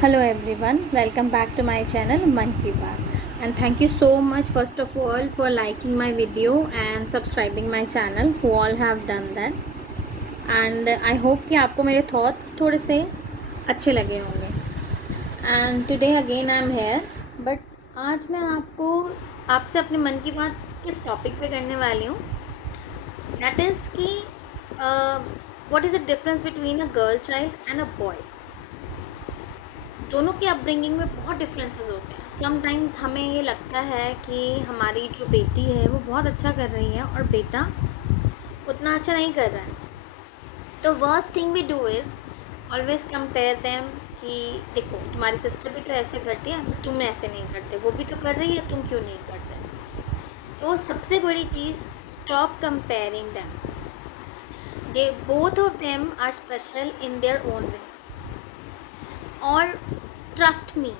Hello everyone, welcome back to my channel Man Ki Baat, and thank you so much first of all for liking my video and subscribing my channel who all have done that. And I hope कि आपको मेरे thoughts थोड़े से अच्छे लगे होंगे. And today again I am here, but आज मैं आपसे अपने मन की बात किस टॉपिक पे करने वाली हूँ. That is कि what is the difference between a girl child and a boy. दोनों की अपब्रिंगिंग में बहुत डिफरेंसेस होते हैं. समटाइम्स हमें ये लगता है कि हमारी जो बेटी है वो बहुत अच्छा कर रही है और बेटा उतना अच्छा नहीं कर रहा है. तो worst thing we do is always compare them कि देखो तुम्हारी सिस्टर भी तो ऐसे करती है, तुम ऐसे नहीं करते, वो भी तो कर रही है, तुम क्यों नहीं करते. तो सबसे बड़ी चीज़, stop comparing them. They both of them are special in their own way. और ट्रस्ट मी,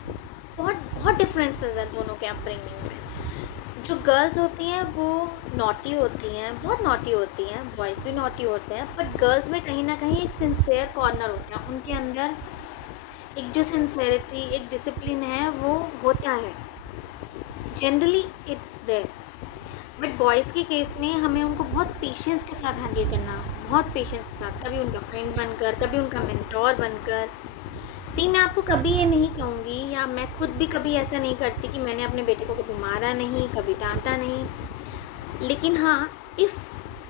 बहुत बहुत डिफरेंसेस हैं दोनों के अपब्रिंगिंग में. जो गर्ल्स होती हैं वो नॉटी होती हैं, बहुत नॉटी होती हैं, बॉयज़ भी नॉटी होते हैं, बट गर्ल्स में कहीं ना कहीं एक सिंसेयर कॉर्नर होता है. उनके अंदर एक जो सिंसेरिटी, एक डिसिप्लिन है वो होता है. Generally it's there. But boys के केस में हमें उनको बहुत पेशेंस के साथ हैंडल करना, बहुत पेशेंस के साथ, कभी उनका फ्रेंड बनकर, कभी उनका मेंटोर बनकर. मैं आपको कभी ये नहीं कहूँगी, या मैं खुद भी कभी ऐसा नहीं करती कि मैंने अपने बेटे को कभी मारा नहीं, कभी डांटा नहीं. लेकिन हाँ, इफ़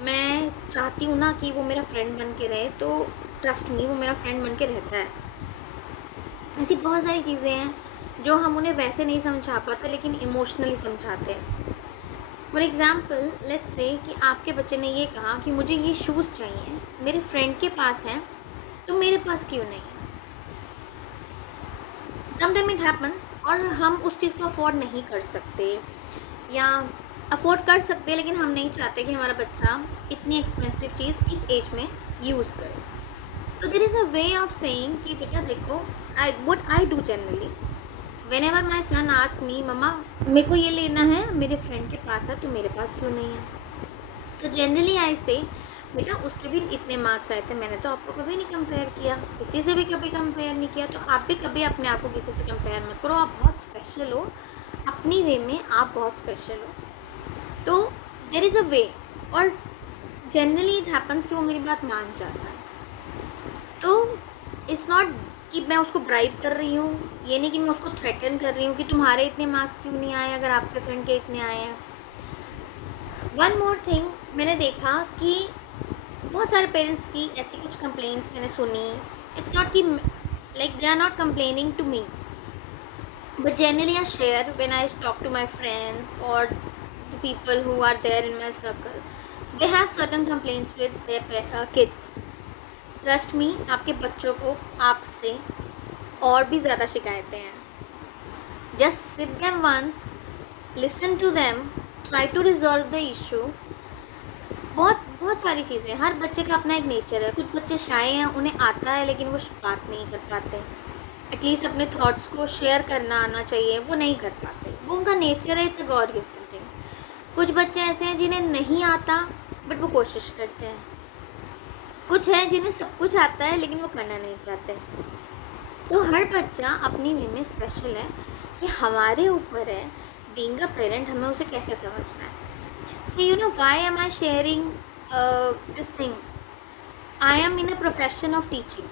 मैं चाहती हूँ ना कि वो मेरा फ्रेंड बन के रहे, तो ट्रस्ट मी वो मेरा फ्रेंड बन के रहता है. ऐसी बहुत सारी चीज़ें हैं जो हम उन्हें वैसे नहीं समझा पाते, लेकिन इमोशनली समझाते हैं. फॉर एग्ज़ाम्पल लेट्स से कि आपके बच्चे ने ये कहा कि मुझे ये शूज़ चाहिए, मेरे फ्रेंड के पास हैं तो मेरे पास क्यों नहीं है. समटाइम इट हैपन्स, और हम उस चीज़ को अफोर्ड नहीं कर सकते, या अफोर्ड कर सकते हैं लेकिन हम नहीं चाहते कि हमारा बच्चा इतनी एक्सपेंसिव चीज़ इस एज में यूज़ करे. तो there is a way of saying कि बेटा देखो, I do generally whenever my son ask me, मम्मा मेरे को ये लेना है, मेरे फ्रेंड के पास है तो मेरे पास क्यों नहीं है. तो जनरली आई से, बेटा उसके भी इतने मार्क्स आए थे, मैंने तो आपको कभी नहीं कंपेयर किया, किसी से भी कभी कंपेयर नहीं किया, तो आप भी कभी अपने आप को किसी से कंपेयर मत करो. आप बहुत स्पेशल हो, अपनी वे में आप बहुत स्पेशल हो. तो देयर इज़ अ वे, और जनरली इट हैपन्स कि वो मेरी बात मान जाता है. तो इट्स नॉट कि मैं उसको ब्राइब कर रही हूँ, ये नहीं कि मैं उसको थ्रेटन कर रही हूँ कि तुम्हारे इतने मार्क्स क्यों नहीं आए अगर आपके फ्रेंड के इतने आए हैं. वन मोर थिंग, मैंने देखा कि बहुत सारे पेरेंट्स की ऐसी कुछ कंप्लेंट्स मैंने सुनी. इट्स नॉट कि like they are not complaining to me, but generally I share when I talk to my friends और the people who are there in my circle. They have certain complaints with their kids. Trust me, आपके बच्चों को आपसे और भी ज़्यादा शिकायतें हैं. Just sit them once, listen to them, try to resolve the issue. बहुत बहुत सारी चीज़ें, हर बच्चे का अपना एक नेचर है. कुछ बच्चे शाय हैं, उन्हें आता है लेकिन वो बात नहीं कर पाते. एटलीस्ट अपने थॉट्स को शेयर करना आना चाहिए, वो नहीं कर पाते. वो उनका नेचर है, it's a God gifted thing. कुछ बच्चे ऐसे हैं जिन्हें नहीं आता बट वो कोशिश करते हैं. कुछ हैं जिन्हें सब कुछ आता है लेकिन वो करना नहीं चाहते. तो हर बच्चा अपनी वे में स्पेशल है. ये हमारे ऊपर है, बीइंग अ पेरेंट, हमें उसे कैसे समझना है. So you know why am I sharing this thing? I am in a profession of teaching.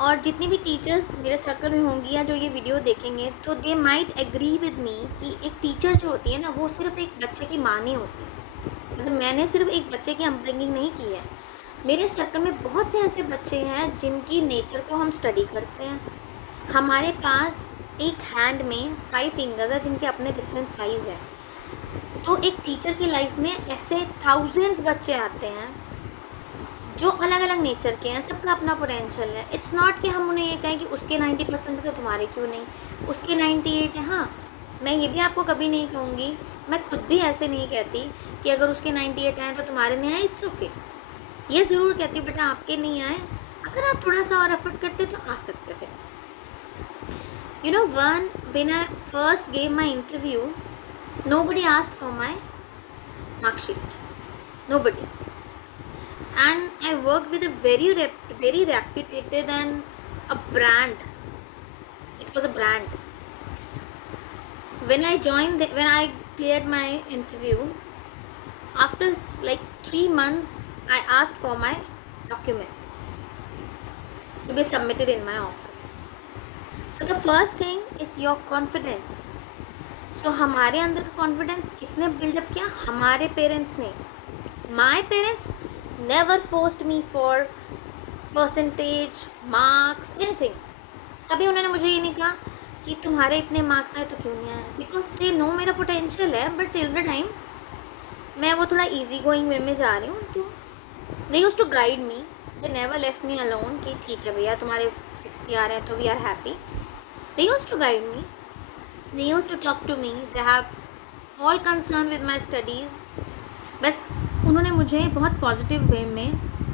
और जितनी भी टीचर्स मेरे सर्कल में होंगी या जो ये वीडियो देखेंगे, तो they might agree with me कि एक टीचर जो होती है ना, वो सिर्फ एक बच्चे की माँ नहीं होती. मतलब मैंने सिर्फ एक बच्चे की अपब्रिंगिंग नहीं की है. मेरे सर्कल में बहुत से ऐसे बच्चे हैं जिनकी नेचर को हम स्टडी करते हैं. हमारे पास एक हैंड में 5 फिंगर्स है जिनके अपने डिफरेंट साइज़ है. तो एक टीचर की लाइफ में ऐसे थाउजेंड्स बच्चे आते हैं जो अलग अलग नेचर के हैं. सबका अपना पोटेंशियल है. इट्स नॉट कि हम उन्हें ये कहें कि उसके 90% है तो तुम्हारे क्यों नहीं, उसके 98 है. हाँ, मैं ये भी आपको कभी नहीं कहूँगी, मैं खुद भी ऐसे नहीं कहती कि अगर उसके 98 आए तो तुम्हारे नहीं आए, इट्स ओके. ये ज़रूर कहती हूँ बेटा आपके नहीं आए, अगर आप थोड़ा सा और एफर्ट करते तो आ सकते थे. You know when I first gave my interview, nobody asked for my mark sheet. Nobody. And I worked with a very reputed and a brand. It was a brand. When I cleared my interview, after like 3 months, I asked for my documents to be submitted in my office. So the first thing is your confidence. So हमारे अंदर का confidence किसने buildup किया? हमारे parents ने. My parents never forced me for percentage, marks, anything. कभी उन्होंने मुझे ये नहीं कहा कि तुम्हारे इतने मार्क्स आए तो क्यों नहीं आए, बिकॉज दे नो मेरा पोटेंशियल है. बट टिल द टाइम मैं वो थोड़ा ईजी गोइंग वे में जा रही हूँ, तो they use to guide me. They never left me alone कि ठीक है भैया तुम्हारे 60 आ रहे हैं तो we are happy. They use to guide me, they use to talk to me, they have all concern with my studies. बस उन्होंने मुझे बहुत पॉजिटिव वे में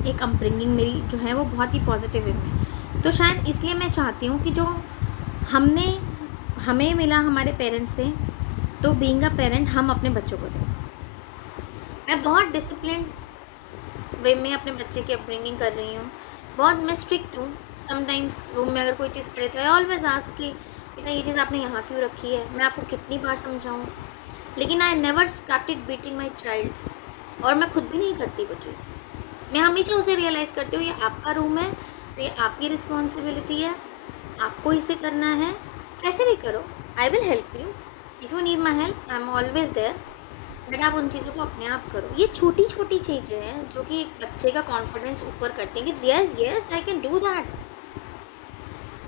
एक अपब्रिंगिंग मेरी जो है वो बहुत ही पॉजिटिव वे में. तो शायद इसलिए मैं चाहती हूँ कि जो हमें मिला हमारे पेरेंट्स से, तो बीइंग अ पेरेंट हम अपने बच्चों को दें. मैं बहुत डिसिप्लिन वे में अपने बच्चे की अपब्रिंगिंग कर रही हूँ. बहुत मैं स्ट्रिक्ट हूँ. समटाइम्स रूम में अगर कोई चीज़ पड़े तो आई ऑलवेज आस्क कि बेटा ये चीज़ आपने यहाँ क्यों रखी है, मैं आपको कितनी बार समझाऊँ. लेकिन I never started beating my child. और मैं खुद भी नहीं करती वो चीज़. मैं हमेशा उसे रियलाइज़ करती हूँ ये आपका रूम है, तो ये आपकी रिस्पॉन्सिबिलिटी है, आपको इसे करना है. कैसे भी करो, I will help you. If you need my help, I am always there. But आप उन चीज़ों को अपने आप करो. ये छोटी छोटी चीज़ें हैं जो कि एक बच्चे का कॉन्फिडेंस ऊपर करती हैं कि yes I can do that.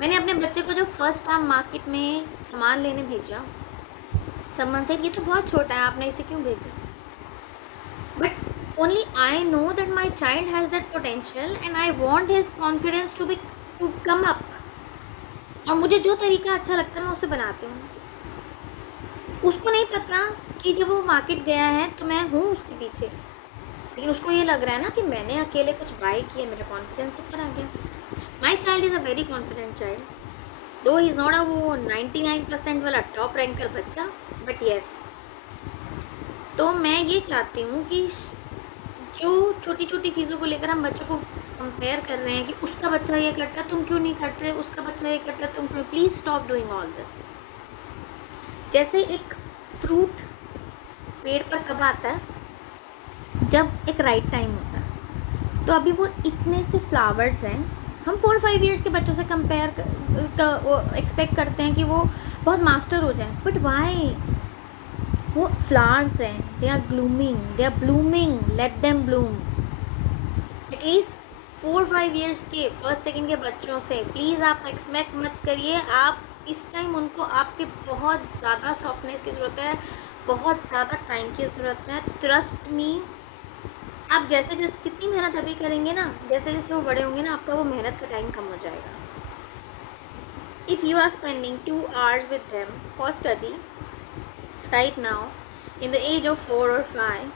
मैंने अपने बच्चे को जब फर्स्ट टाइम मार्केट में सामान लेने भेजा, समवन सेड ये तो बहुत छोटा है, आपने इसे क्यों भेजा. But only I know that my child has that potential and I want his confidence to come up. और मुझे जो तरीका अच्छा लगता है मैं उसे बनाती हूँ. उसको नहीं पता कि जब वो मार्केट गया है तो मैं हूँ उसके पीछे, लेकिन उसको ये लग रहा है ना कि मैंने अकेले कुछ बाय किया, मेरा कॉन्फिडेंस ऊपर आ गया. My child is a very confident child, दो ही इज़ नॉट अ वो 99% वाला टॉप रैंकर बच्चा, बट येस. तो मैं ये चाहती हूँ कि जो छोटी छोटी चीज़ों को लेकर हम बच्चों को कंपेयर कर रहे हैं कि उसका बच्चा ये करता है तुम क्यों नहीं करते, उसका बच्चा ये करता है तुम क्यों, please stop doing all this. जैसे एक फ्रूट पेड़ पर कब आता है, जब एक राइट टाइम होता है. तो अभी वो इतने से फ्लावर्स हैं, हम 4-5 ईयर्स के बच्चों से कंपेयर एक्सपेक्ट करते हैं कि वो बहुत मास्टर हो जाए. बट वाई, वो फ्लावर्स हैं, they are blooming, let them bloom. At least 4-5 years के फर्स्ट सेकेंड के बच्चों से प्लीज़ आप एक्सपेक्ट मत करिए. आप इस टाइम उनको आपके बहुत ज़्यादा सॉफ्टनेस की ज़रूरत है, बहुत ज़्यादा टाइम की ज़रूरत है. ट्रस्ट मी, आप जैसे जैसे जितनी मेहनत अभी करेंगे ना, जैसे जैसे वो बड़े होंगे ना, आपका वो मेहनत का टाइम कम हो जाएगा. If you are spending 2 hours with them for study right now in the age of 4 or 5,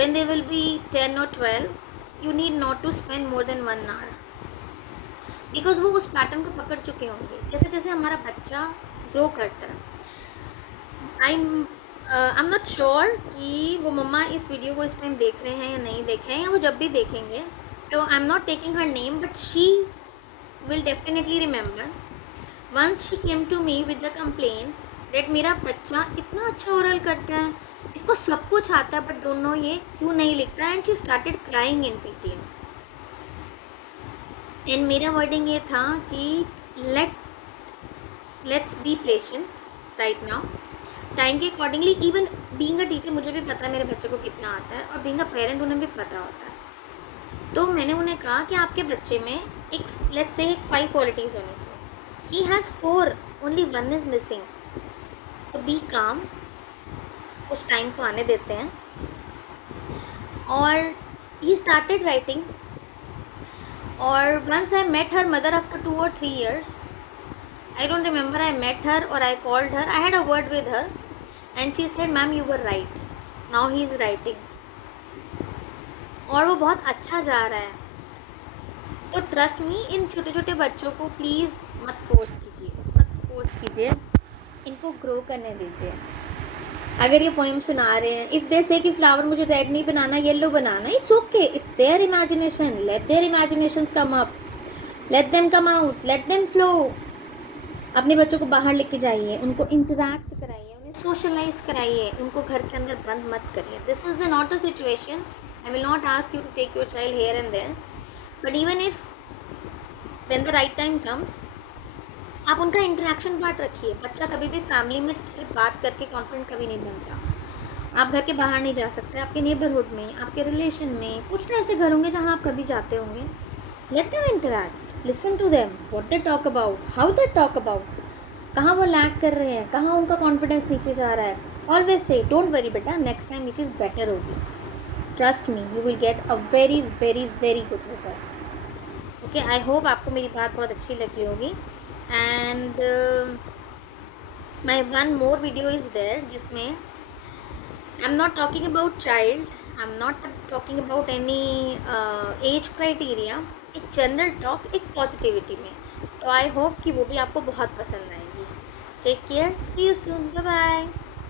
when they will be 10 or 12, you need not to spend more than 1 hour, because वो उस pattern को पकड़ चुके होंगे. जैसे जैसे हमारा बच्चा ग्रो करता है, आई एम नॉट श्योर कि वो मम्मा इस वीडियो को इस टाइम देख रहे हैं या नहीं देख रहे हैं, या वो जब भी देखेंगे. तो I am not taking her name, but she will definitely remember. Once she came to me with the complaint that मेरा बच्चा इतना अच्छा ओरल करता है, इसको सब कुछ आता है, बट डोंट नो ये क्यों नहीं लिखता है. And she started crying in PTM. And मेरा वर्डिंग ये था कि let's be patient right now. Time के accordingly, even being a teacher मुझे भी पता है मेरे बच्चे को कितना आता है, और बीइंग अ पेरेंट उन्हें भी पता होता है. तो मैंने उन्हें कहा कि आपके बच्चे में एक लेट्स से एक 5 क्वालिटीज़ होनी चाहिए. He has 4, only 1 is missing. तो बी काम, उस टाइम को आने देते हैं. और ही स्टार्टेड राइटिंग. और once I met her mother after 2 or 3 years, I don't remember I met her or I called her, I had a word with her and she said ma'am you were right, now he is writing. और वो बहुत अच्छा जा रहा है. तो trust me, इन छोटे छोटे बच्चों को प्लीज़ मत फोर्स कीजिए, इनको ग्रो करने दीजिए. अगर ये पोएम सुना रहे हैं, इफ़ दे से कि फ्लावर मुझे रेड नहीं बनाना, येलो बनाना, it's okay, it's their imagination. Let their imaginations come up, let them come out, let them flow. अपने बच्चों को बाहर लेके जाइए, उनको इंटरैक्ट कराइए, उन्हें सोशलाइज कराइए, उनको घर के अंदर बंद मत करिए. This is the not a situation. I will not ask you to take your child here and there, but even if when the right time comes, आप उनका इंटरेक्शन पार्ट रखिए. बच्चा कभी भी फैमिली में सिर्फ बात करके कॉन्फिडेंट कभी नहीं बनता. आप घर के बाहर नहीं जा सकते, आपके नेबरहुड में, आपके रिलेशन में कुछ तो ऐसे घर होंगे जहाँ आप कभी जाते होंगे. Let them interact, listen to them, what they talk about, how they talk about, कहाँ वो लैग कर रहे हैं, कहाँ उनका कॉन्फिडेंस नीचे जा रहा है. ऑलवेज से डोंट वरी बेटा, नेक्स्ट टाइम ये चीज़ बेटर होगी. Trust me, you will get a very very very good result. Okay, I hope आपको मेरी बात बहुत अच्छी लगी होगी. And my one more video is there जिसमें I am not talking about child, I am not talking about any age criteria, एक general talk, एक पॉजिटिविटी में. तो आई होप कि वो भी आपको बहुत पसंद आएगी. Take care, see you soon, bye bye.